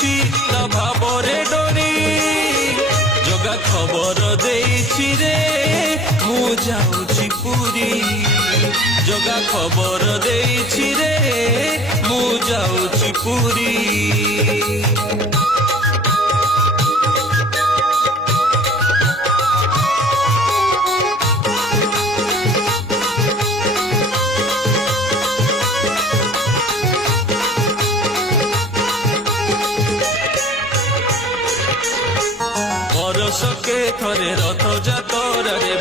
ଆସିଛି ତା ଭାବରେ ଡରି ଜଗା ଖବର ଦେଇଛି ରେ ମୁଁ ଯାଉଛି ପୁରୀ ଜଗା ଖବର ଦେଇଛି ରେ ମୁଁ ଯାଉଛି ପୁରୀ বরষকে থরে রথ যাতরারে